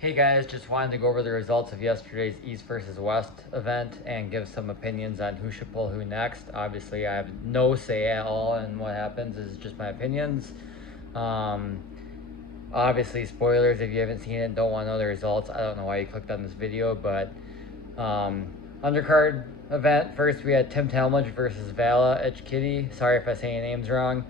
Hey guys, just wanted to go over the results of yesterday's East versus West event and give some opinions on who should pull who next. Obviously, I have no say at all in what happens. This is just my opinions. Um, Obviously, spoilers if you haven't seen it and don't want to know the results. I don't know why you clicked on this video, but um, undercard event. First, we had Tim Talmadge versus Vala Etchkitty. Sorry if I say your names wrong.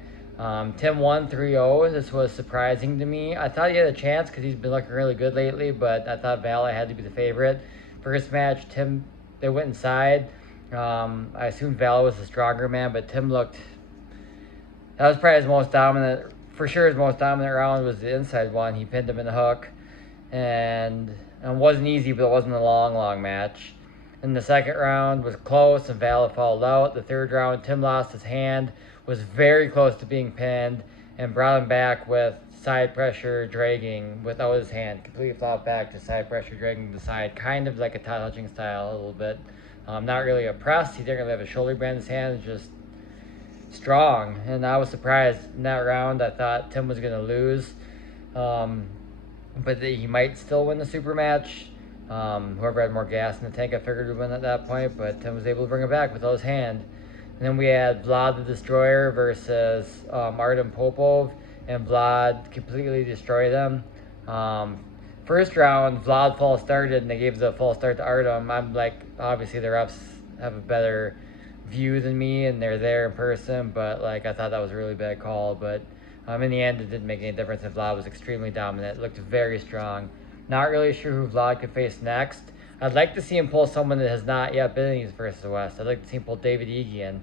Tim won 3-0. This was surprising to me. I thought he had a chance because he's been looking really good lately, but I thought Vala had to be the favorite. First match, Tim, they went inside. I assumed Vala was the stronger man, but Tim looked. That was probably his most dominant. For sure, his most dominant round was the inside one. He pinned him in the hook, and it wasn't easy, but it wasn't a long match. And the second round was close, and Vala fouled out. The third round, Tim lost his hand, was very close to being pinned, and brought him back with side pressure dragging without his hand. Completely flopped back to side pressure dragging the side, kind of like a Todd Hutching style a little bit. Not really a press. He didn't really have a shoulder brand in his hand, just strong. And I was surprised in that round. I thought Tim was going to lose. But he might still win the super match. Whoever had more gas in the tank, I figured would win at that point, but Tim was able to bring it back without his hand. And then we had Vlad the Destroyer versus Artem Popov, and Vlad completely destroyed him. First round, Vlad false started, and they gave the false start to Artem. I'm like, obviously the refs have a better view than me, and they're there in person, but like I thought that was a really bad call. But in the end, it didn't make any difference. And Vlad was extremely dominant. It looked very strong. Not really sure who Vlad could face next. I'd like to see him pull someone that has not yet been in East versus West. I'd like to see him pull David Egian.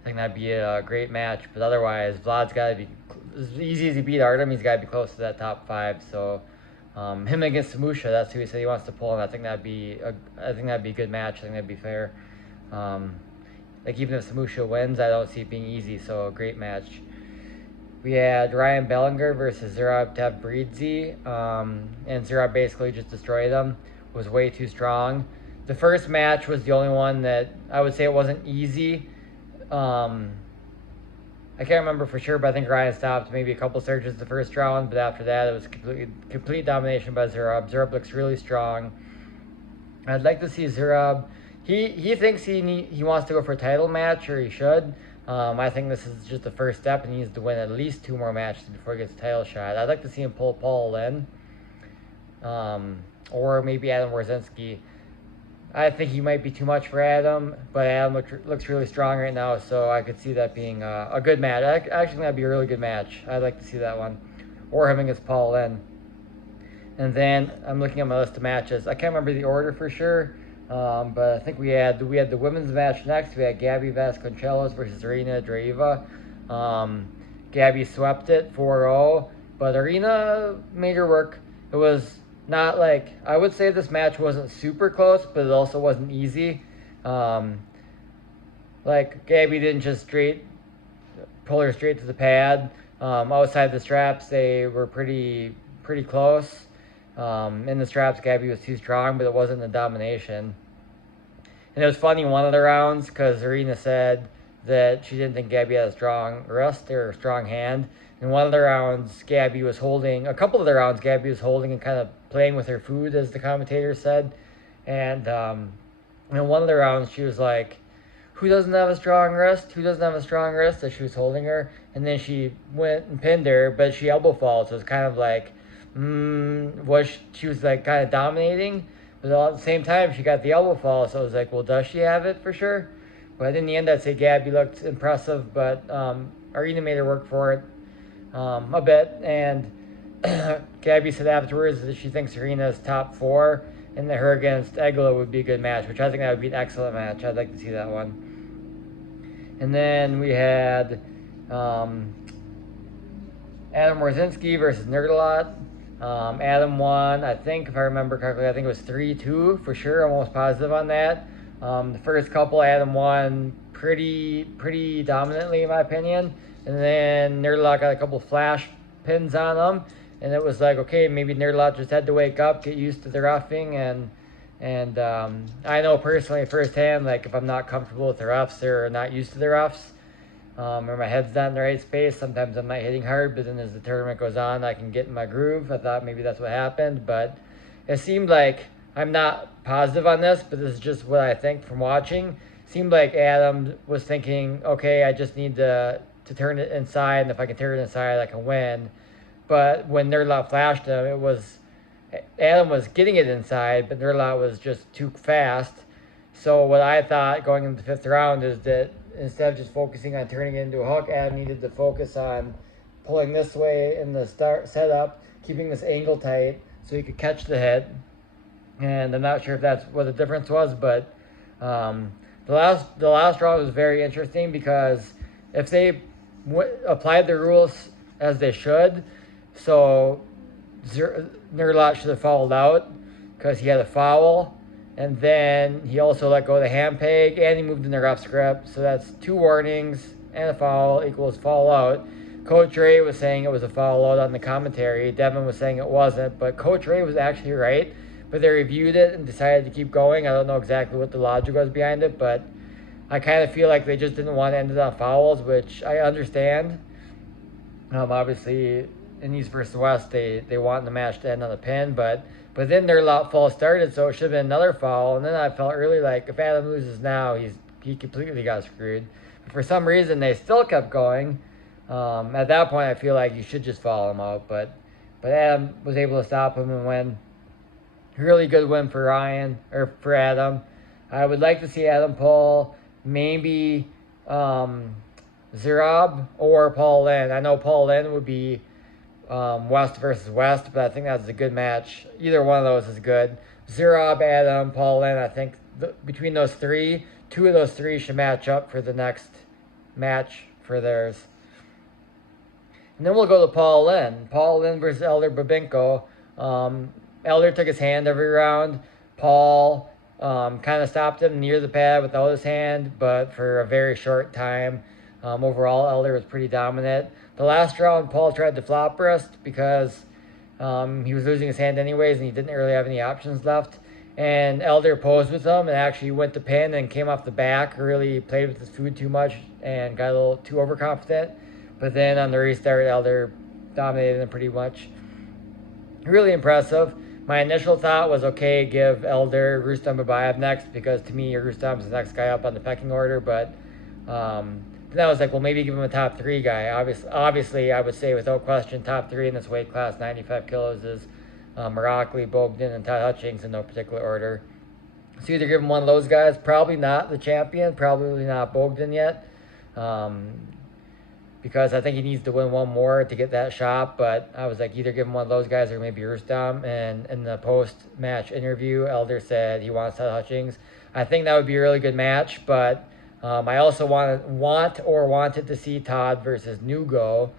I think that'd be a great match. But otherwise, Vlad's got to be, as easy as he beat Artem, he's got to be close to that top five. So him against Samusha, that's who he said he wants to pull, and I think that'd be a good match. I think that'd be fair. Like even if Samusha wins, I don't see it being easy. So a great match. We had Ryan Bellinger versus Zurab Tabrizi, and Zurab basically just destroyed him. Was way too strong. The first match was the only one that I would say it wasn't easy. I can't remember for sure, but I think Ryan stopped maybe a couple surges the first round. But after that, it was complete domination by Zurab. Zurab looks really strong. I'd like to see Zurab. He thinks he wants to go for a title match, or he should. I think this is just the first step, and he needs to win at least 2 more matches before he gets a title shot. I'd like to see him pull Paul Lynn, or maybe Adam Warzinski. I think he might be too much for Adam, but Adam looks really strong right now, so I could see that being a good match. I think that'd be a really good match. I'd like to see that one, or him against Paul Lynn. And then I'm looking at my list of matches. I can't remember the order for sure. But I think we had the women's match next. We had Gabby Vasconcelos versus Irina Dreeva. Gabby swept it 4-0, but Irina made her work. It was not like, I would say this match wasn't super close, but it also wasn't easy. Like Gabby didn't just pull her straight to the pad. Outside the straps, they were pretty close. In the straps, Gabby was too strong, but it wasn't the domination. And it was funny one of the rounds because Irina said that she didn't think Gabby had a strong wrist or a strong hand. In one of the rounds, Gabby was holding, a couple of the rounds, Gabby was holding and kind of playing with her food, as the commentator said. And in one of the rounds, she was like, who doesn't have a strong wrist? Who doesn't have a strong wrist? As she was holding her. And then she went and pinned her, but she elbow fouled. So it was kind of like, she was like kind of dominating, but at the same time she got the elbow fall, so I was like, well, does she have it for sure? But in the end, I'd say Gabby looked impressive, but Irina made her work for it a bit. And Gabby said afterwards that she thinks Irina's top 4, and that her against Egla would be a good match, which I think that would be an excellent match. I'd like to see that one. And then we had Adam Warzinski versus Nerdalot. Adam won, I think, if I remember correctly, I think it was 3-2 for sure. I'm almost positive on that. The first couple, Adam won pretty dominantly, in my opinion. And then Nerdalot got a couple flash pins on him. And it was like, okay, maybe Nerdalot just had to wake up, get used to the roughing. And I know personally firsthand, like if I'm not comfortable with the refs or not used to the refs, or my head's not in the right space. Sometimes I'm not hitting hard, but then as the tournament goes on, I can get in my groove. I thought maybe that's what happened, but it seemed like, I'm not positive on this, but this is just what I think from watching. Seemed like Adam was thinking, okay, I just need to turn it inside, and if I can turn it inside, I can win. But when Nerdlot flashed him, it was Adam was getting it inside, but Nerdlot was just too fast. So what I thought going into the 5th round is that instead of just focusing on turning it into a hook, Adam needed to focus on pulling this way in the start setup, keeping this angle tight so he could catch the hit. And I'm not sure if that's what the difference was, but the last round was very interesting because if they applied the rules as they should, so Nerdlot should have fouled out because he had a foul, and then he also let go of the hand peg, and he moved in the ref script. So that's 2 warnings and a foul equals foul out. Coach Ray was saying it was a foul out on the commentary. Devin was saying it wasn't, but Coach Ray was actually right. But they reviewed it and decided to keep going. I don't know exactly what the logic was behind it, but I kind of feel like they just didn't want to end it on fouls, which I understand. Obviously, in East versus West, they want the match to end on a pin, but then their false started, so it should have been another foul. And then I felt really like if Adam loses now, he completely got screwed. But for some reason, they still kept going. At that point, I feel like you should just foul him out, but Adam was able to stop him and win. Really good win for Ryan, or for Adam. I would like to see Adam pull maybe Zerab or Paul Lynn. I know Paul Lynn would be West versus West, but I think that's a good match. Either one of those is good. Zerab, Adam, Paul Lynn, I think between those 3, 2 of those 3 should match up for the next match for theirs. And then we'll go to Paul Lynn. Paul Lynn versus Elder Babinko. Elder took his hand every round. Paul kind of stopped him near the pad without his hand, but for a very short time. Overall, Elder was pretty dominant. The last round, Paul tried to flop wrist because he was losing his hand anyways, and he didn't really have any options left. And Elder posed with him and actually went to pin and came off the back, really played with his food too much and got a little too overconfident. But then on the restart, Elder dominated him pretty much. Really impressive. My initial thought was, okay, give Elder Rustam Babayev next, because to me, Rustam's the next guy up on the pecking order. But then I was like, well, maybe give him a top 3 guy. Obviously, I would say without question, top 3 in this weight class, 95 kilos, is Murakli, Bogdan, and Todd Hutchings in no particular order. So either give him one of those guys, probably not the champion, probably not Bogdan yet. Because I think he needs to win one more to get that shot. But I was like, either give him one of those guys or maybe Rustam. And in the post-match interview, Elder said he wants Todd Hutchings. I think that would be a really good match, but I also wanted to see Todd versus Nugo.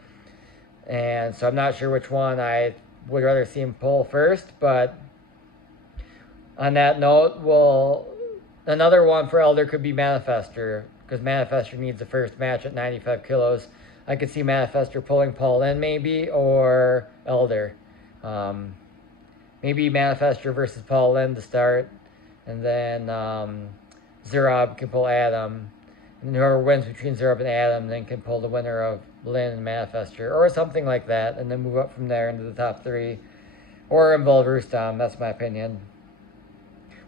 And so I'm not sure which one I would rather see him pull first. But on that note, another one for Elder could be Manifester, because Manifester needs the first match at 95 kilos. I could see Manifester pulling Paul Lynn maybe, or Elder. Maybe Manifester versus Paul Lynn to start, and then Zerab can pull Adam. And whoever wins between Zerab and Adam then can pull the winner of Lynn and Manifester, or something like that, and then move up from there into the top 3. Or involve Rustam, that's my opinion.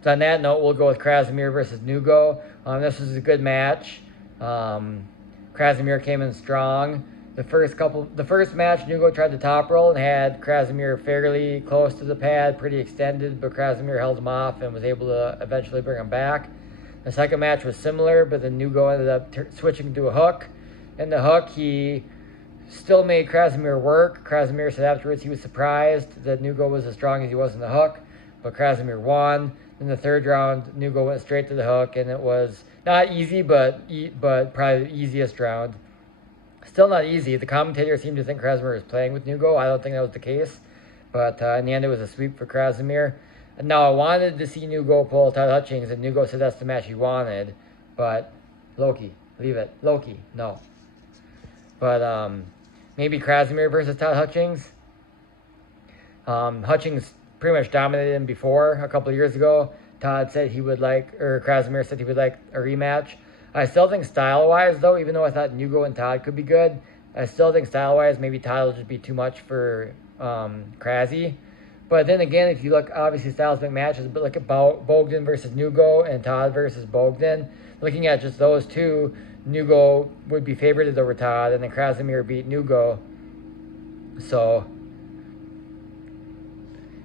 So on that note, we'll go with Krasimir versus Nugo. This was a good match. Krasimir came in strong. The first match, Nugo tried to top roll and had Krasimir fairly close to the pad, pretty extended, but Krasimir held him off and was able to eventually bring him back. The second match was similar, but then Nugo ended up switching to a hook. In the hook, he still made Krasimir work. Krasimir said afterwards he was surprised that Nugo was as strong as he was in the hook, but Krasimir won. In the third round, Nugo went straight to the hook, and it was not easy, but probably the easiest round. Still not easy. The commentator seemed to think Krasimir was playing with Nugo. I don't think that was the case, but in the end, it was a sweep for Krasimir. Now, I wanted to see Nugo pull Todd Hutchings, and Nugo said that's the match he wanted, but Loki, leave it. Loki, no. But maybe Krasimir versus Todd Hutchings. Hutchings pretty much dominated him before a couple of years ago. Todd said he would like, or Krasimir said he would like a rematch. I still think style-wise, though, even though I thought Nugo and Todd could be good, I still think style-wise maybe Todd will just be too much for Krasny. But then again, if you look, obviously styles make matches, but look at Bogdan versus Nugo and Todd versus Bogdan. Looking at just those two, Nugo would be favorited over Todd, and then Krasimir beat Nugo. So,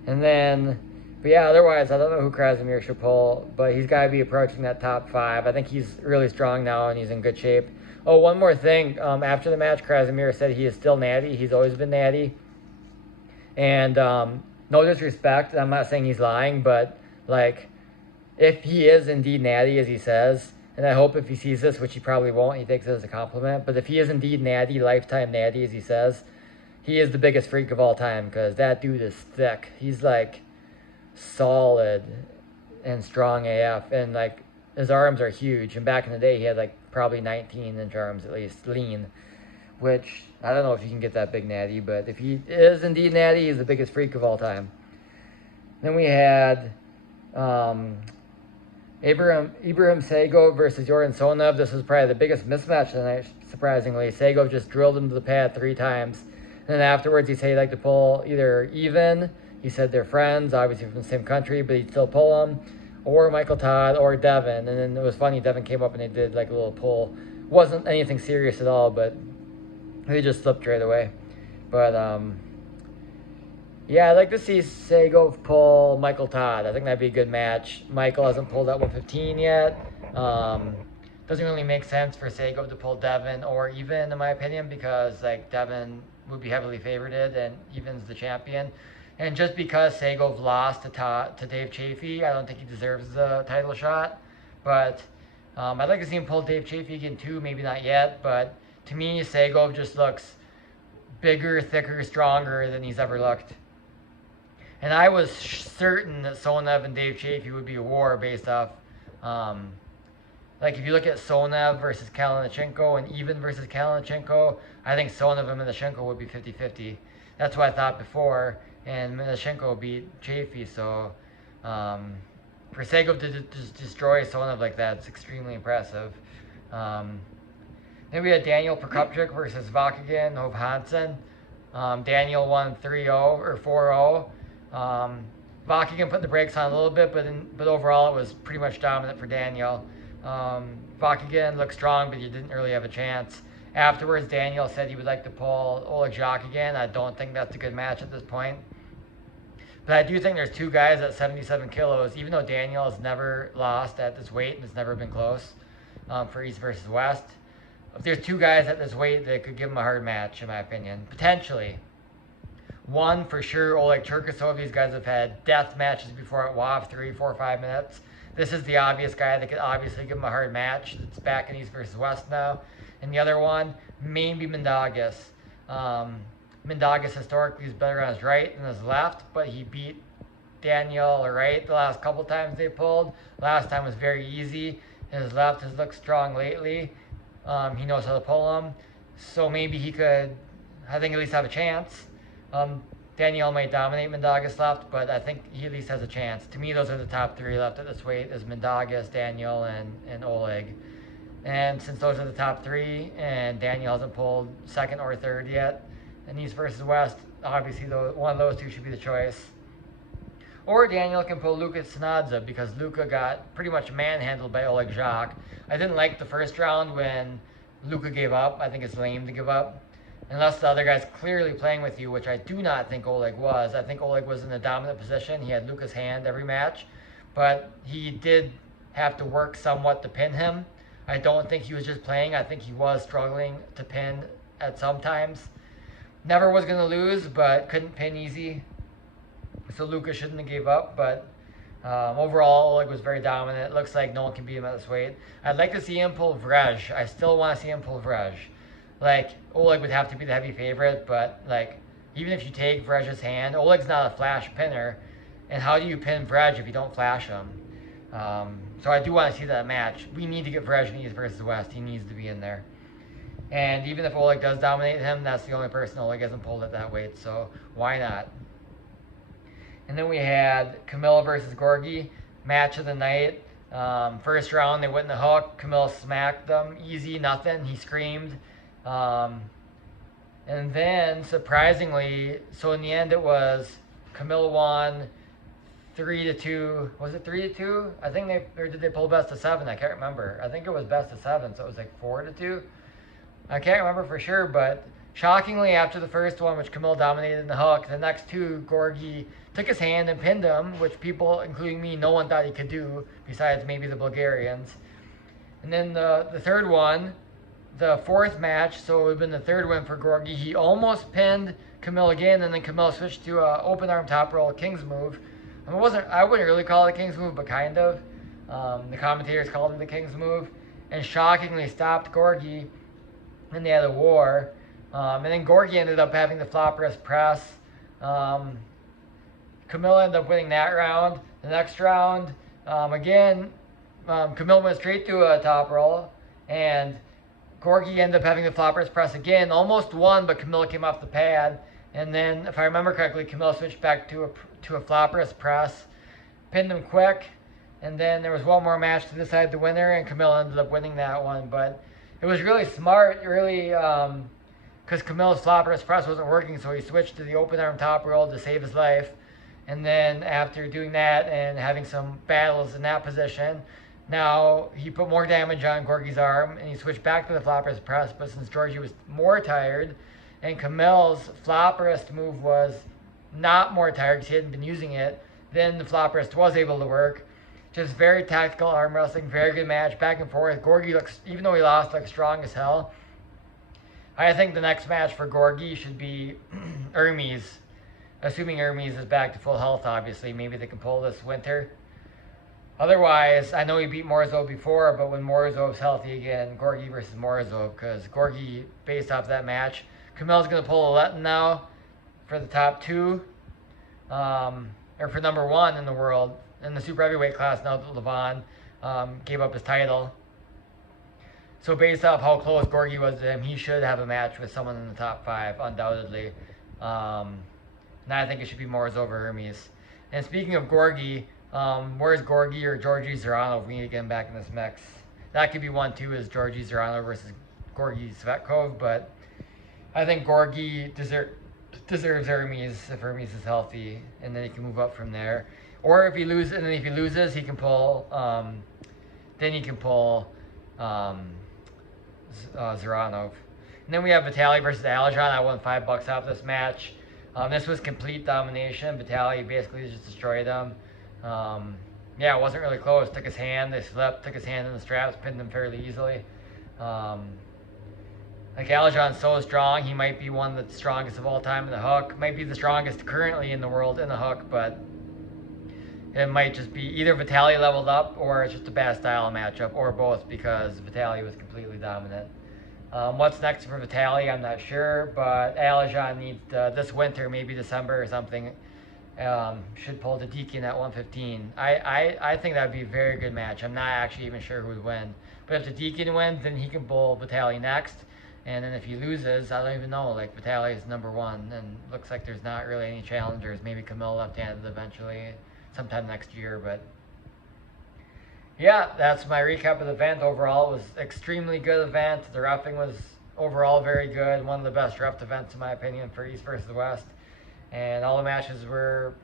and then, but yeah, otherwise, I don't know who Krasimir should pull, but he's got to be approaching that top 5. I think he's really strong now, and he's in good shape. Oh, one more thing. After the match, Krasimir said he is still natty. He's always been natty. And no disrespect, I'm not saying he's lying, but like, if he is indeed natty as he says, and I hope if he sees this, which he probably won't, he takes it as a compliment, but if he is indeed natty, lifetime natty as he says, he is the biggest freak of all time, because that dude is thick. He's like solid and strong AF, and like his arms are huge, and back in the day he had like probably 19-inch arms at least, lean, which I don't know if you can get that big natty, but if he is indeed natty, he's the biggest freak of all time. Then we had Ibrahim Segov versus Yordan Sonev. This was probably the biggest mismatch of the night, surprisingly. Segov just drilled him to the pad 3 times. And then afterwards, he said he'd like to pull either even. He said they're friends, obviously from the same country, but he'd still pull him. Or Michael Todd or Devin. And then it was funny, Devin came up and they did like a little pull. Wasn't anything serious at all, but he just slipped right away. But, yeah, I'd like to see Segov pull Michael Todd. I think that'd be a good match. Michael hasn't pulled that 115 yet. Doesn't really make sense for Segov to pull Devin or even, in my opinion, because like Devin would be heavily favorited and Even's the champion. And just because Segov lost to Dave Chafee, I don't think he deserves the title shot. But I'd like to see him pull Dave Chafee again too. Maybe not yet, but to me, Segov just looks bigger, thicker, stronger than he's ever looked. And I was certain that Sonev and Dave Chafee would be a war based off, like if you look at Sonev versus Kalinachenko and Even versus Kalinachenko, I think Sonev and Minichenko would be 50-50. That's what I thought before, and Minichenko beat Chafee, so for Segov to just destroy Sonev like that, it's extremely impressive. Then we had Daniel Prokopchuk versus Vakigan Hove Hansen. Daniel won 3-0 or 4-0. Vakigan put the brakes on a little bit, but overall it was pretty much dominant for Daniel. Vakigan looked strong, but he didn't really have a chance. Afterwards, Daniel said he would like to pull Oleg Jacques again. I don't think that's a good match at this point. But I do think there's 2 guys at 77 kilos, even though Daniel has never lost at this weight and it's never been close for East versus West. If there's 2 guys at this weight that could give him a hard match, in my opinion, potentially. One, for sure, Oleg Cherkasov. These guys have had death matches before at WAF, 3, 4, 5 minutes. This is the obvious guy that could obviously give him a hard match. It's back in East versus West now. And the other one, maybe Mindaugas. Mindaugas historically is better on his right than his left, but he beat Daniel right the last couple times they pulled. Last time was very easy. His left has looked strong lately. He knows how to pull him. So maybe he could, I think, at least have a chance. Daniel might dominate Mindaugas left, but I think he at least has a chance. To me, those are the top 3 left at this weight, is Mindaugas, Daniel, and Oleg. And since those are the top 3, and Daniel hasn't pulled 2nd or 3rd yet, and East versus West, obviously one of those 2 should be the choice. Or Daniel can pull Luka Tsanadze, because Luka got pretty much manhandled by Oleg Jacques. I didn't like the first round when Luka gave up. I think it's lame to give up. Unless the other guy's clearly playing with you, which I do not think Oleg was. I think Oleg was in a dominant position. He had Luka's hand every match. But he did have to work somewhat to pin him. I don't think he was just playing. I think he was struggling to pin at some times. Never was going to lose, but couldn't pin easy. So Luka shouldn't have gave up. But overall, Oleg was very dominant. It looks like no one can beat him at this weight. I'd like to see him pull Vrej. I still want to see him pull Vrej. Like, Oleg would have to be the heavy favorite, but, like, even if you take Vrej's hand, Oleg's not a flash pinner. And how do you pin Vrej if you don't flash him? So I do want to see that match. We need to get Vrej in East versus West. He needs to be in there. And even if Oleg does dominate him, that's the only person Oleg hasn't pulled at that weight, so why not? And then we had Camilla versus Gorgie, match of the night. First round, they went in the hook. Camille smacked them. Easy, nothing. He screamed. Um, and then, surprisingly, so in the end, it was Camille won 3-2. Was it 3-2? I think or did they pull best of 7? I can't remember. I think it was best of 7, so it was like 4-2. I can't remember for sure, but shockingly, after the first one, which Camille dominated in the hook, the next two, Gorgie took his hand and pinned him, which people, including me, no one thought he could do, besides maybe the Bulgarians. And then the third one, the fourth match, so it would have been the third win for Gorgie. He almost pinned Camille again, and then Camille switched to a open arm top roll King's move. I wouldn't really call it a King's move, but kind of. The commentators called it the King's move, and shockingly stopped Gorgie. Then they had a war. And then Gorgie ended up having the flop wrist press. Camille ended up winning that round. The next round, again, Camille went straight to a top roll. And Gorgie ended up having the flop wrist press again. Almost won, but Camille came off the pad. And then, if I remember correctly, Camille switched back to a flop wrist press. Pinned him quick. And then there was one more match to decide the winner, and Camille ended up winning that one. But it was really smart, really, because Camille's flop wrist press wasn't working, so he switched to the open arm top roll to save his life. And then after doing that and having some battles in that position, now he put more damage on Gorgie's arm, and he switched back to the flop wrist press. But since Georgie was more tired, and Camille's flop wrist move was not more tired because he hadn't been using it, then the flop wrist was able to work. Just very tactical arm wrestling, very good match, back and forth. Gorgie looks, even though he lost, looks strong as hell. I think the next match for Gorgie should be Hermes. Assuming Hermes is back to full health, obviously. Maybe they can pull this winter. Otherwise, I know he beat Morozov before, but when Morozov's healthy again, Gorgie versus Morozov, because Gorgie, based off that match, Camille's going to pull a Letten now for the top two, or for number one in the world. In the super heavyweight class, now that Levon gave up his title. So based off how close Gorgie was to him, he should have a match with someone in the top 5, undoubtedly. Now I think it should be Morozov or Hermes. And speaking of Gorgie, where's Gorgie or Georgie Zaranov? We need to get him back in this mix. That could be one too, is Georgie Zaranov versus Gorgie Svetkov, but I think Gorgie deserves Hermes if Hermes is healthy, and then he can move up from there. Or if he loses, and then if he loses, he can pull. Then he can pull Zaranov. And then we have Vitaly versus Alijon. I won $5 off this match. This was complete domination. Vitaly basically just destroyed him. Yeah, it wasn't really close. Took his hand. They slipped. Took his hand in the straps. Pinned him fairly easily. Like Alijon's so strong. He might be one of the strongest of all time in the hook. Might be the strongest currently in the world in the hook, but it might just be either Vitaly leveled up or it's just a bad style matchup, or both, because Vitaly was completely dominant. What's next for Vitaly, I'm not sure, but Alijon needs this winter, maybe December or something, should pull the Deakin at 115. I think that would be a very good match. I'm not actually even sure who would win. But if the Deakin wins, then he can pull Vitaly next. And then if he loses, I don't even know. Like, Vitaly is number 1, and looks like there's not really any challengers. Maybe Camille left-handed eventually, sometime next year. But yeah, that's my recap of the event. Overall, it was extremely good event. The roughing was overall very good. One of the best roughed events, in my opinion, for East versus West. And all the matches were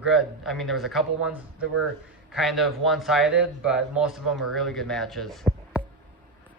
good. I mean, there was a couple ones that were kind of one-sided, but most of them were really good matches.